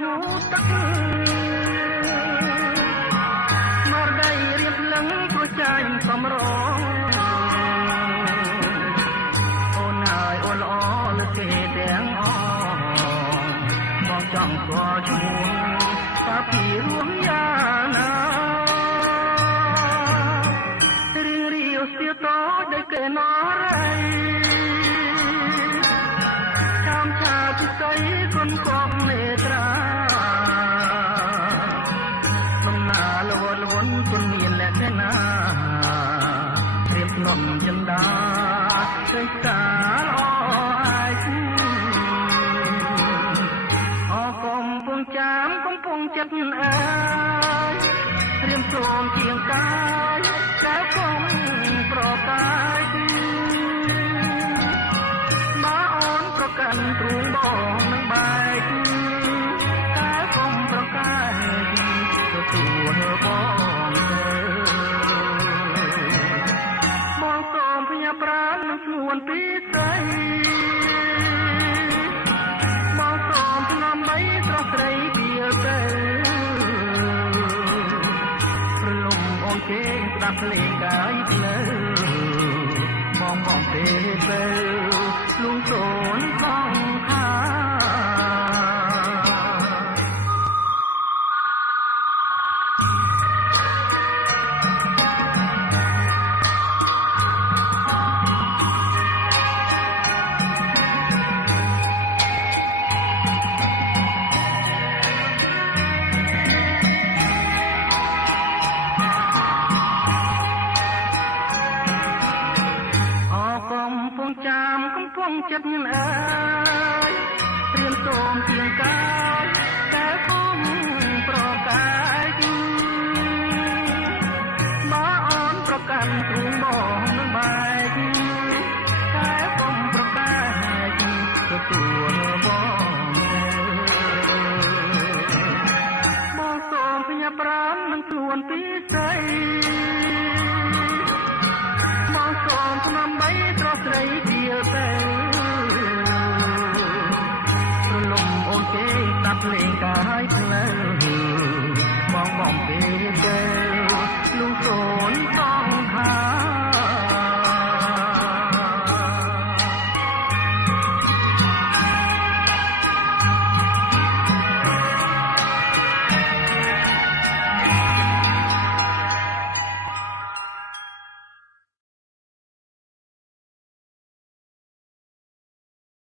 ហូរទឹកមកដៃរៀបលឹងព្រោះចាញ់សំរងអូនហើយអូនល្អលើគេទាំងអស់បងចង់ស្គាល់ឈ្មោះតាពីរួមយ៉ាងណារៀងរាវស្ទៀតដោយគេណរៃចាំឆាពិសីគុណគប់នេត្រាដំណើរលវលវន់គុណមានលក្ខណៈព្រៀបនំចិន្តាឃើញតាល្អអាយអកំពុងចាំកំពុងចិត្តអើយរៀមសូមជាងកាយតែគុំប្រកាយមកអូនប្រកាន់ទ្រូងបងនឹងបែកតែគុំប្រកាយទទួលបងទៅបងសូមផ្ញើប្រាណនឹងស្ងួនពីស្រីបងសូមថ្នមបីស្រស់ស្រីពីទៅប្រលំអូនគេស្ដាប់លេងកាយផ្លូវបងពេលទៅលួងសូនផងខាកំពុងចិត្តញអើយព្រៀមសូមជាងកាយតែគុំប្រកាយមកអូនប្រកាន់ទ្រូងបងនឹងបែកតែគុំប្រកាយទទួលបងសូមផ្ញើប្រាណនឹងខ្លួនពីស្រីបងសូមថ្នមបីស្រស់ស្រីជាទៅប្រលំអូនគេស្ដាប់លេងកាយផ្លូវបងពេលទៅលួងសូនផងខា